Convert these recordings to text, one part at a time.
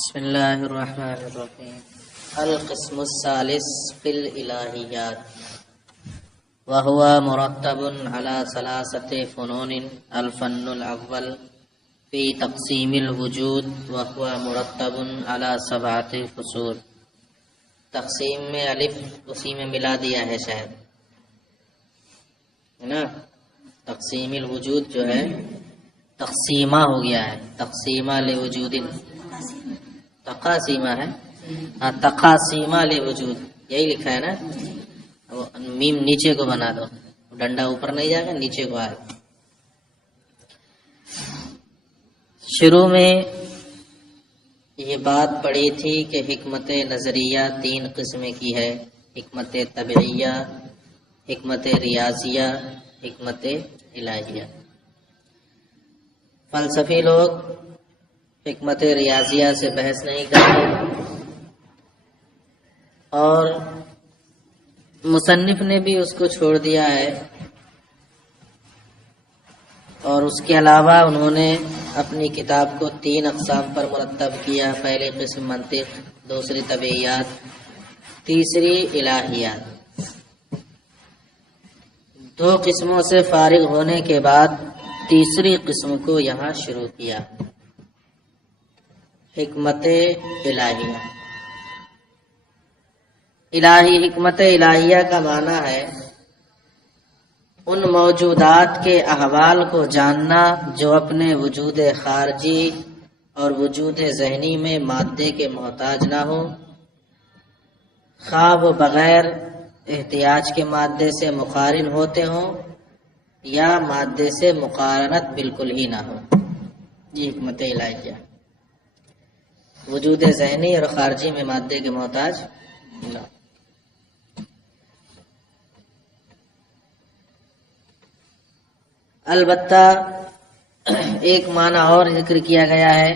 بسم اللہ الرحمن الرحیم۔ القسم الثالث فی الالہیات وهو مرتب على ثلاثة فنون۔ الفن الاول فی تقسیم الوجود وهو مرتب على 7 فصول۔ تقسیم میں الف اسی میں ملا دیا ہے شاید، ہے نا؟ تقسیم الوجود جو ہے تقسیمہ ہو گیا ہے، تقسیمہ لوجود، تقاسیمہ ہے، ہاں تقاسیمہ لوجود یہی لکھا ہے نا، میم نیچے کو بنا دو، ڈنڈا اوپر نہیں جائے گا، نیچے کو آئے۔ شروع میں یہ بات پڑی تھی کہ حکمت نظریہ 3 قسم کی ہے، حکمت طبعیہ، حکمت ریاضیہ، حکمت الہیہ۔ فلسفی لوگ حکمت ریاضیہ سے بحث نہیں کرتے، اور مصنف نے بھی اس کو چھوڑ دیا ہے، اور اس کے علاوہ انہوں نے اپنی کتاب کو 3 اقسام پر مرتب کیا۔ پہلی قسم منطق، دوسری طبعیات، تیسری الہیات۔ 2 قسموں سے فارغ ہونے کے بعد تیسری قسم کو یہاں شروع کیا، حکمت الہیہ۔ الہی حکمت الہیہ کا معنی ہے ان موجودات کے احوال کو جاننا جو اپنے وجود خارجی اور وجود ذہنی میں مادے کے محتاج نہ ہو، خواہ وہ بغیر احتیاج کے مادے سے مقارن ہوتے ہوں یا مادے سے مقارنت بالکل ہی نہ ہو۔ یہ حکمت الہیہ، وجود ذہنی اور خارجی میں مادے کے محتاج نہ۔ البتہ ایک معنی اور ذکر کیا گیا ہے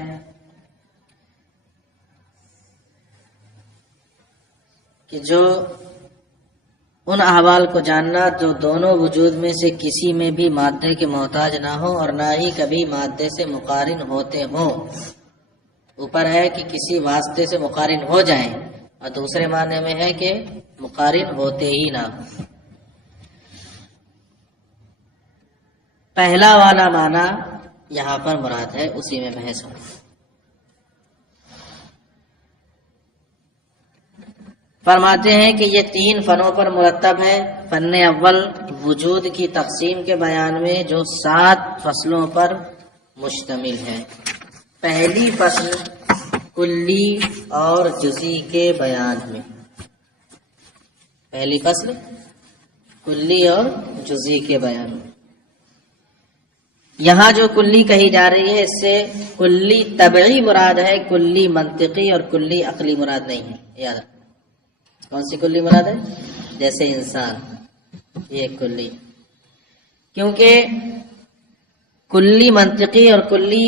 کہ جو ان احوال کو جاننا جو دونوں وجود میں سے کسی میں بھی مادے کے محتاج نہ ہو اور نہ ہی کبھی مادے سے مقارن ہوتے ہوں۔ اوپر ہے کہ کسی واسطے سے مقارن ہو جائیں، اور دوسرے معنی میں ہے کہ مقارن ہوتے ہی نہ ہو۔ پہلا والا معنی یہاں پر مراد ہے، اسی میں بحث ہو۔ فرماتے ہیں کہ یہ 3 فنوں پر مرتب ہے۔ فن اول وجود کی تقسیم کے بیان میں جو 7 فصلوں پر مشتمل ہے۔ پہلی فصل کلی اور جزئی کے بیان میں، پہلی فصل کلی اور جزئی کے بیان میں۔ یہاں جو کلی کہی جا رہی ہے اس سے کلی طبعی مراد ہے، کلی منطقی اور کلی عقلی مراد نہیں ہے۔ یاد رکھیں کون سی کلی مراد ہے؟ جیسے انسان، یہ کلی، کیونکہ کلی منطقی اور کلی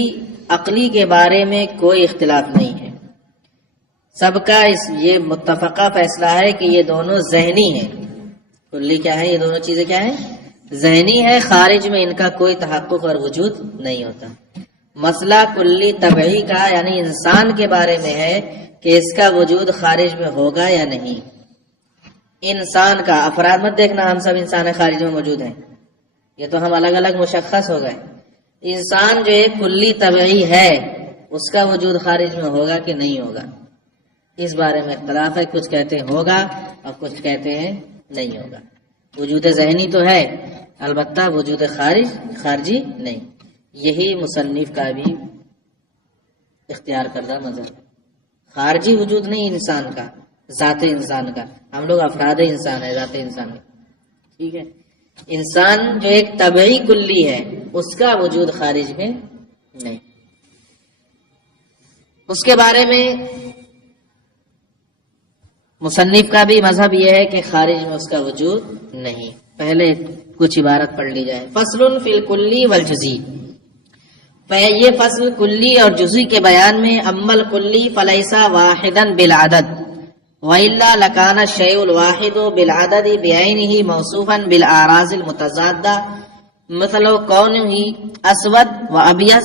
عقلی کے بارے میں کوئی اختلاف نہیں ہے، سب کا یہ متفقہ فیصلہ ہے کہ یہ دونوں ذہنی ہیں۔ کلی کیا ہے؟ یہ دونوں چیزیں کیا ہیں؟ ذہنی ہے، خارج میں ان کا کوئی تحقق اور وجود نہیں ہوتا۔ مسئلہ کلی طبعی کا یعنی انسان کے بارے میں ہے کہ اس کا وجود خارج میں ہوگا یا نہیں۔ انسان کا افراد مت دیکھنا ہم سب انسان خارج میں موجود ہیں، یہ تو ہم الگ الگ مشخص ہو گئے۔ انسان جو ایک کلی طبعی ہے اس کا وجود خارج میں ہوگا کہ نہیں ہوگا، اس بارے میں اختلاف ہے۔ کچھ کہتے ہیں ہوگا اور کچھ کہتے ہیں نہیں ہوگا۔ وجود ذہنی تو ہے، البتہ وجود خارجی نہیں۔ یہی مصنف کا بھی اختیار کردہ مذہب، خارجی وجود نہیں انسان کا، ذات انسان کا۔ ہم لوگ افراد انسان ہے، ذات انسان ہے، ٹھیک ہے۔ انسان جو ایک طبعی کلی ہے اس کا وجود خارج میں نہیں۔ اس کے بارے میں مصنف کا بھی مذہب یہ ہے کہ خارج میں اس کا وجود نہیں۔ پہلے کچھ عبارت پڑھ لی جائے۔ فصل فی الکلی والجزئی، یہ فصل کلی اور جزئی کے بیان میں۔ اما الکلی فلیس واحدا بالعدد وإلا لكان الشيء الواحد بالعدد بعينه موصوفا بالأعراض المتضادة مثل كونه أسود وأبيض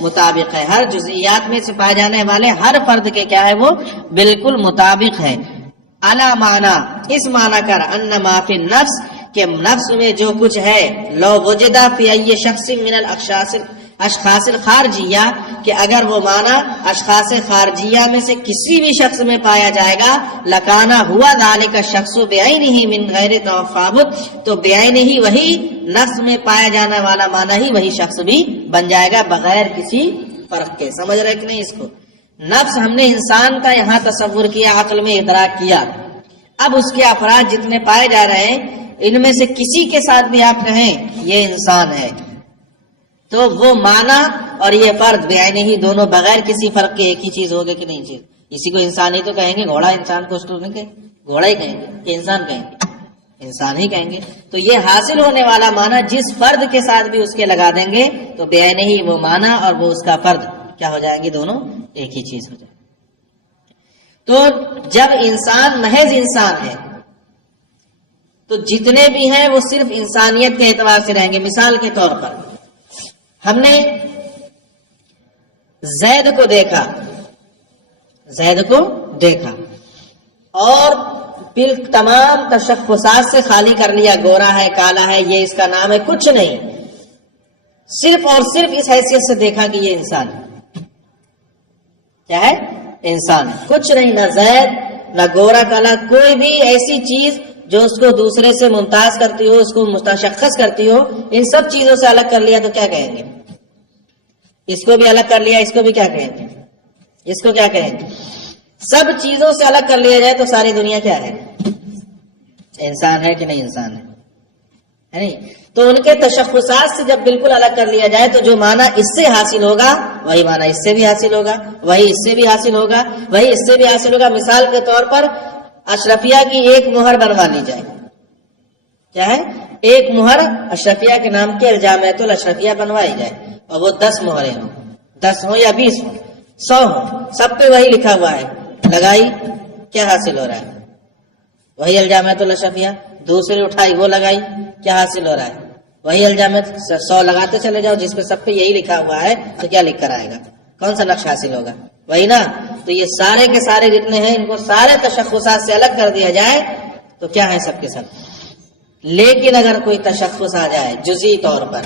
مطابق ہے، ہر جزئیات میں سے پائے جانے والے ہر فرد کے کیا ہے وہ بالکل مطابق ہے. اعلی معنی اس معنی کر ان ما فی النفس کہ نفس میں جو کچھ ہے لو وجدہ فی ای شخص من اشخاص الخارجیہ کہ اگر وہ معنی اشخاص خارجیہ میں سے کسی بھی شخص میں پایا جائے گا لکانا ہوا ذالک الشخص بعینہ من غیر تفاوت تو بعینہ وہی نفس میں پایا جانے والا معنی ہی وہی شخص بھی بن جائے گا بغیر کسی فرق کے. سمجھ رہے کہ نہیں اس کو؟ نفس ہم نے انسان کا یہاں تصور کیا، عقل میں ادراک کیا. اب اس کے افراد جتنے پائے جا رہے ہیں ان میں سے کسی کے ساتھ بھی آپ کہیں یہ انسان ہے تو وہ معنی اور یہ فرد بعینہ ہی دونوں بغیر کسی فرق کے ایک ہی چیز ہوگی کہ نہیں چیز. اسی کو انسان ہی تو کہیں گے، گھوڑا انسان کو اسٹور نہیں کہیں، گھوڑا ہی کہیں گے کہ انسان کہیں گے، انسان ہی کہیں گے. تو یہ حاصل ہونے والا معنی جس فرد کے ساتھ بھی اس کے لگا دیں گے تو بعینہ ہی وہ معنی اور وہ اس کا فرد کیا ہو جائیں گے، دونوں ایک ہی چیز ہو جائیں. تو جب انسان محض انسان ہے تو جتنے بھی ہیں وہ صرف انسانیت کے اعتبار سے رہیں گے. مثال کے طور پر ہم نے زید کو دیکھا اور پھر تمام تشخصات سے خالی کر لیا، گورا ہے، کالا ہے، یہ اس کا نام ہے، کچھ نہیں، صرف اور صرف اس حیثیت سے دیکھا کہ یہ انسان ہے. کیا ہے؟ انسان ہے. کچھ نہیں، نہ زید نہ گورا کالا، کوئی بھی ایسی چیز جو اس کو دوسرے سے ممتاز کرتی ہو، اس کو متشخص کرتی ہو، ان سب چیزوں سے الگ کر لیا تو کیا کہیں گے؟ اس کو بھی الگ کر لیا، اس کو بھی کیا کہیں گے؟ اس کو کیا کہیں گے؟ سب چیزوں سے الگ کر لیا جائے تو ساری دنیا کیا ہے؟ انسان ہے کہ نہیں انسان ہے نہیں؟ تو ان کے تشخصات سے جب بالکل الگ کر لیا جائے تو جو معنی اس سے حاصل ہوگا وہی معنی اس سے بھی حاصل ہوگا، وہی اس سے بھی حاصل ہوگا، وہی اس سے بھی حاصل ہوگا. مثال کے طور پر اشرفیہ کی ایک مہر بنوا لی جائے. کیا ہے؟ ایک مہر اشرفیہ کے نام کی الجامعۃ الاشرفیہ بنوائی جائے اور وہ 10 مہریں ہوں، 10 ہوں یا 20 ہوں، 100 ہوں، سب پہ وہی لکھا ہوا ہے، لگائی، کیا حاصل ہو رہا ہے؟ وہی الجامعۃ الاشرفیہ. دوسری اٹھائی، وہ لگائی، کیا حاصل ہو رہا ہے؟ وہی الجامعۃ. 100 لگاتے چلے جاؤ جس پہ سب پہ یہی لکھا ہوا ہے تو کیا لکھ کر آئے گا؟ کون سا نقش حاصل ہوگا؟ وہی نا. تو یہ سارے کے سارے جتنے ہیں ان کو سارے تشخصات سے الگ کر دیا جائے تو کیا ہے؟ سب کے سب. لیکن اگر کوئی تشخص آ جائے جزئی طور پر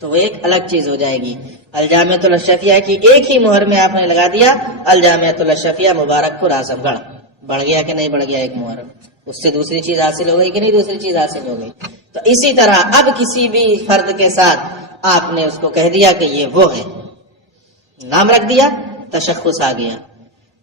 تو وہ ایک الگ چیز ہو جائے گی. الجامعۃ الاشرفیہ کی ایک ہی مہر میں آپ نے لگا دیا الجامعۃ الاشرفیہ مبارک پور اعظم گڑھ، بڑھ گیا کہ نہیں بڑھ گیا؟ ایک مہر، اس سے دوسری چیز حاصل ہو گئی کہ نہیں دوسری چیز حاصل ہو گئی؟ تو اسی طرح اب کسی بھی فرد کے ساتھ آپ نے اس کو کہہ دیا کہ یہ وہ ہے، نام رکھ دیا، تشخص آ گیا.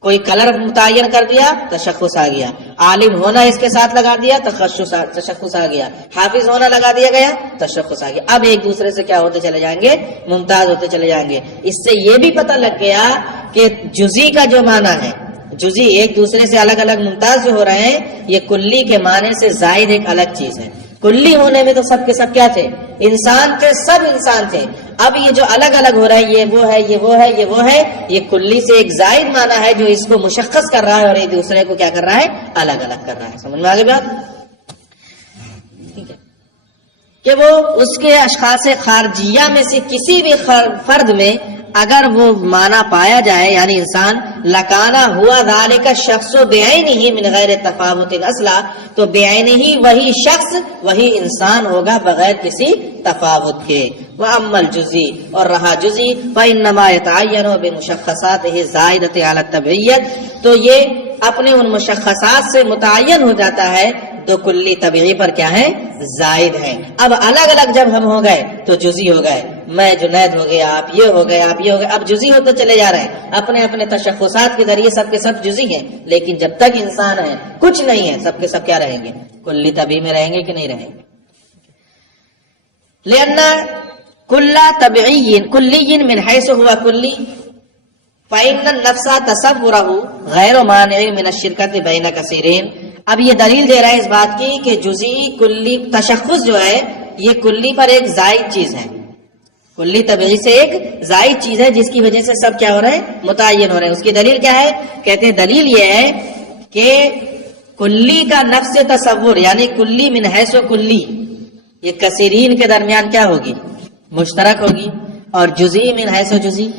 کوئی کلر متعین کر دیا، تشخص آ گیا. عالم ہونا اس کے ساتھ لگا دیا، تشخص آ گیا. حافظ ہونا لگا دیا گیا، تشخص آ گیا. اب ایک دوسرے سے کیا ہوتے چلے جائیں گے؟ ممتاز ہوتے چلے جائیں گے. اس سے یہ بھی پتہ لگ گیا کہ جزئی کا جو معنی ہے، جزئی ایک دوسرے سے الگ الگ ممتاز جو ہو رہے ہیں، یہ کلی کے معنی سے زائد ایک الگ چیز ہے. کلی ہونے میں تو سب کے سب کیا تھے؟ انسان تھے، سب انسان تھے. اب یہ جو الگ الگ ہو رہا ہے، یہ وہ ہے، یہ وہ ہے، یہ وہ ہے، یہ کلی سے ایک زائد معنی ہے جو اس کو مشخص کر رہا ہے اور ایک دوسرے کو کیا کر رہا ہے؟ الگ الگ کر رہا ہے. سمجھ میں آگے بات؟ ٹھیک ہے کہ وہ اس کے اشخاص خارجیہ میں سے کسی بھی فرد میں اگر وہ معنی پایا جائے یعنی انسان، لکانا ہوا ذالک الشخص بعینہ من غیر تفاوت اصلا تو بعینہ وہی شخص وہی انسان ہوگا بغیر کسی تفاوت کے. واما الجزئی اور رہا جزئی فانما یتعین بمشخصاتہ زائدۃ علی التبعیت تو یہ اپنے ان مشخصات سے متعین ہو جاتا ہے تو کلی طبعی پر کیا ہے؟ زائد ہے. اب الگ الگ جب ہم ہو گئے تو جزئی ہو گئے. میں جنید ہو گیا، آپ یہ ہو گئے، آپ یہ ہو گئے. اب جزئی ہوتے چلے جا رہے ہیں، اپنے اپنے تشخصات کے ذریعے سب کے سب جزئی ہیں. لیکن جب تک انسان ہے کچھ نہیں ہے، سب کے سب کیا رہیں گے؟ کلی طبعی میں رہیں گے کہ نہیں رہیں گے؟ لأن كل طبعي كلي من حيث هو كلي فإن النفس تصوره غير مانع من الشركة بين كثيرين. اب یہ دلیل دے رہا ہے اس بات کی کہ جزئی کلی تشخص جو ہے یہ کلی پر ایک زائد چیز ہے، کلی طبعی سے ایک زائد چیز ہے جس کی وجہ سے سب کیا ہو رہے ہیں؟ متعین ہو رہے ہیں. اس کی دلیل کیا ہے؟ کہتے ہیں دلیل یہ ہے کہ کلی کا نفس تصور یعنی کلی من حیث و کلی یہ کثیرین کے درمیان کیا ہوگی؟ مشترک ہوگی. اور جزئی من حیث جزئی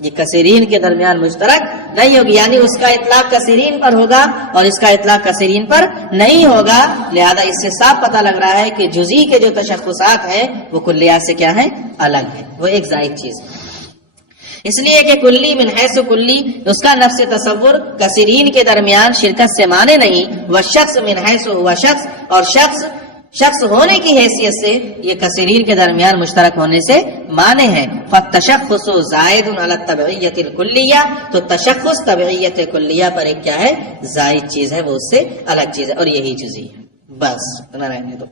یہ کثیرین کے درمیان مشترک نہیں ہوگی، یعنی اس کا اطلاق کثیرین پر ہوگا اور اس کا اطلاق کثیرین پر نہیں ہوگا. لہذا اس سے صاف پتہ لگ رہا ہے کہ جزئی کے جو تشخصات ہیں وہ کلیات سے کیا ہیں؟ الگ ہے، وہ ایک زائد چیز ہے. اس لیے کہ کلی من حیث کلی اس کا نفس تصور کثیرین کے درمیان شرکت سے مانے نہیں، وہ شخص من حیث ہوا شخص، اور شخص ہونے کی حیثیت سے یہ کثیرین کے درمیان مشترک ہونے سے مانے ہیں. فالتشخص زائد علی الطبعیت الکلیہ، تو تشخص طبعیت کلیہ پر ایک کیا ہے؟ زائد چیز ہے، وہ اس سے الگ چیز ہے، اور یہی جزئی ہے. بس اتنا رہنے دو.